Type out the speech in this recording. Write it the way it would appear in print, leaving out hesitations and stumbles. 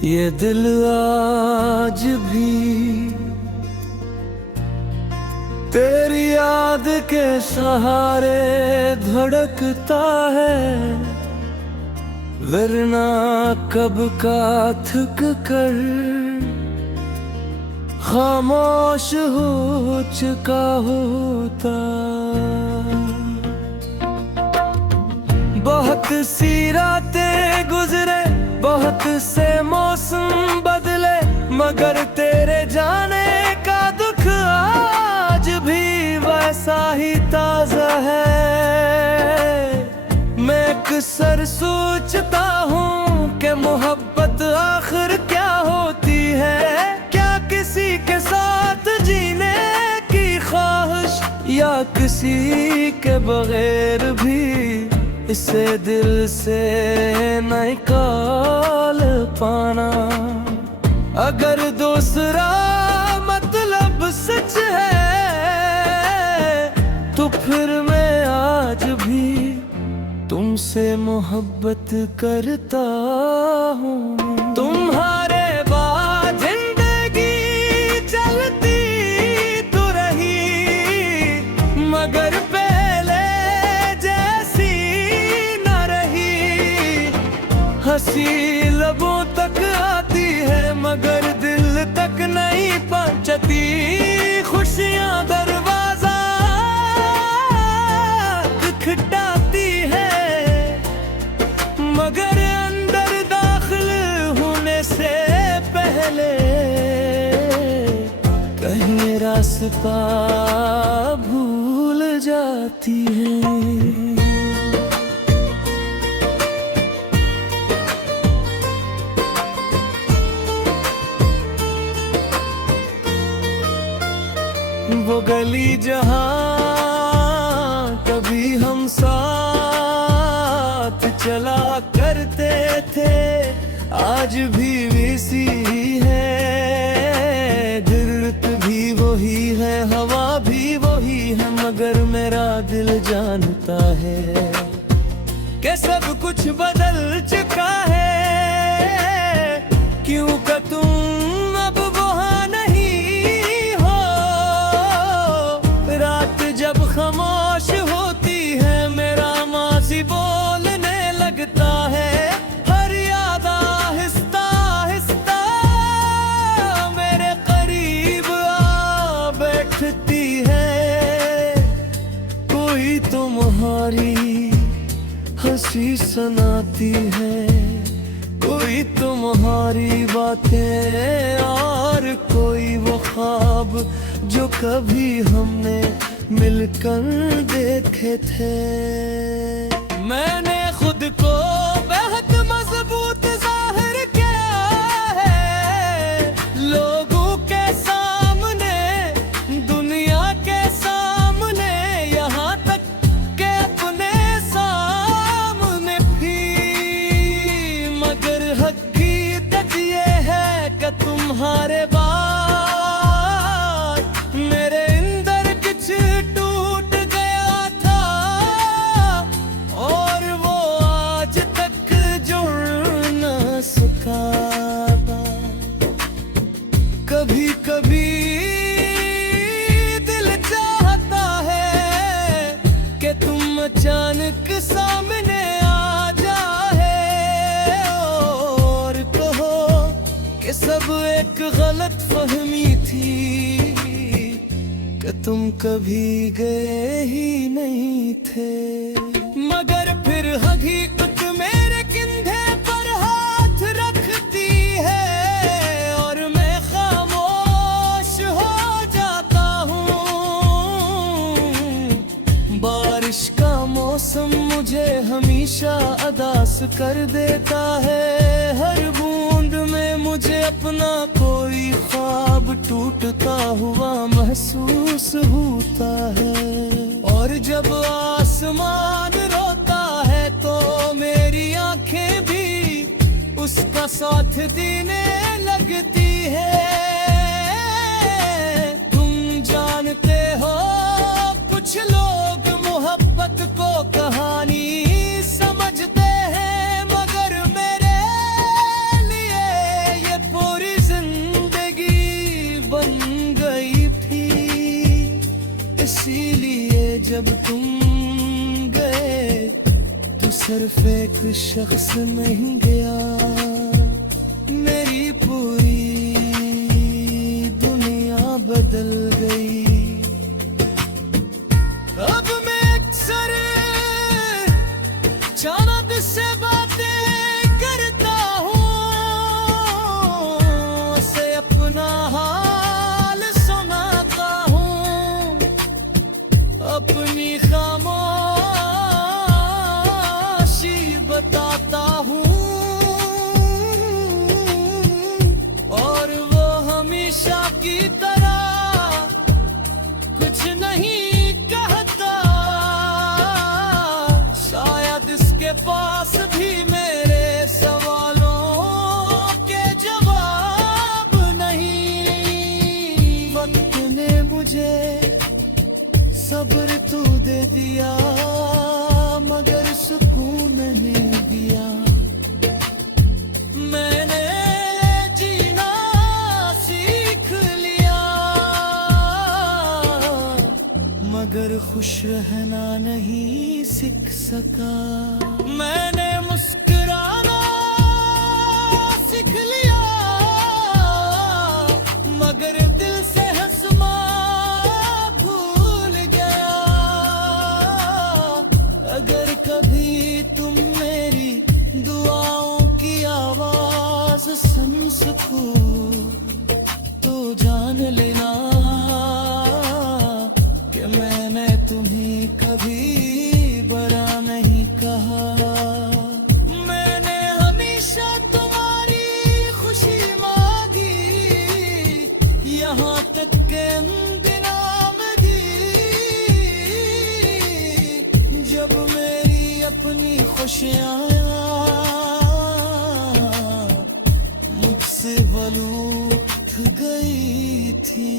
ये दिल आज भी तेरी याद के सहारे धड़कता है, वरना कब का थक कर खामोश हो चुका होता। बहुत सी रातें गुजरे, बहुत से मौसम बदले, मगर तेरे जाने का दुख आज भी वैसा ही ताजा है। मैं अक्सर सोचता हूँ कि मोहब्बत आखिर क्या होती है, क्या किसी के साथ जीने की ख्वाहिश, या किसी के बगैर भी इसे दिल से निकाल पाना। अगर दूसरा मतलब सच है तो फिर मैं आज भी तुमसे मोहब्बत करता हूँ। तुम्हारे बाद जिंदगी चलती तो रही, मगर पहले जैसी न रही। हंसी लबों तक आती है मगर दिल तक नहीं पहुंचती। खुशियां दरवाजा खटखटाती है, मगर अंदर दाखिल होने से पहले कहीं रास्ता भूल जाती है। वो गली जहाँ कभी हम साथ चला करते थे, आज भी वैसी ही है। गिरत भी वही है, हवा भी वही है, मगर मेरा दिल जानता है कि सब कुछ बदल चुका है। क्यों का तुम अब वहाँ नहीं हो, रात जब खामोश होती है मेरा मासी बोलने लगता है। हर याद आहिस्ता आहिस्ता मेरे करीब आ बैठती है। कोई तुम्हारी हंसी सुनाती है, कोई तुम्हारी बातें, और कोई वो ख्वाब जो कभी हमने मिलकर देखे थे। मैंने खुद को बेहद मजबूत जाहिर किया है, लोगों के सामने, दुनिया के सामने, यहाँ तक के अपने सामने भी। मगर हकीकत ये है कि तुम्हारे बाद मेरे अंदर कुछ टूट गया था, और वो आज तक जुड़ न सका। कभी कभी दिल चाहता है कि तुम अचानक सामने आ जाए और कहो कि सब एक गलत फहमी थी, कि तुम कभी गए ही नहीं थे। मगर फिर हकीकत मेरे कंधे पर हाथ रखती है और मैं खामोश हो जाता हूँ। बारिश का मौसम मुझे हमेशा अदास कर देता है, हर बूंद में मुझे अपना कोई ख्वाब टूटता हुआ महसूस होता है। और जब आसमान रोता है तो मेरी आंखें भी उसका साथ देने लगती है। तुम जानते हो कुछ लोग मोहब्बत को कहानी समझते हैं, मगर मेरे लिए सिर्फ एक शख्स नहीं गया, मेरी पूरी दुनिया बदल गई। अब मैं अक्सर चांद से बातें करता हूँ, उसे अपना हाल सुनाता हूँ, अपनी खामोशी बताता हूँ, और वो हमेशा की तरह कुछ नहीं कहता। शायद इसके पास भी मेरे सवालों के जवाब नहीं। वक्त ने मुझे सब्र तो दे दिया, मगर सुकून नहीं दिया। मैंने जीना सीख लिया, मगर खुश रहना नहीं सीख सका। मैंने मुस्कुराना सीख लिया, मगर दिल से हंसना भूल गया। अगर कभी तुम मेरी दुआओं की आवाज सुन सको, तो जान लेना कि मैंने तुम्हें कभी बुरा नहीं कहा। मैंने हमेशा तुम्हारी खुशी मांगी, यहाँ तक के दिन आमदी, जब मेरी अपनी खुशियाँ मुझसे वो लूट गई थी।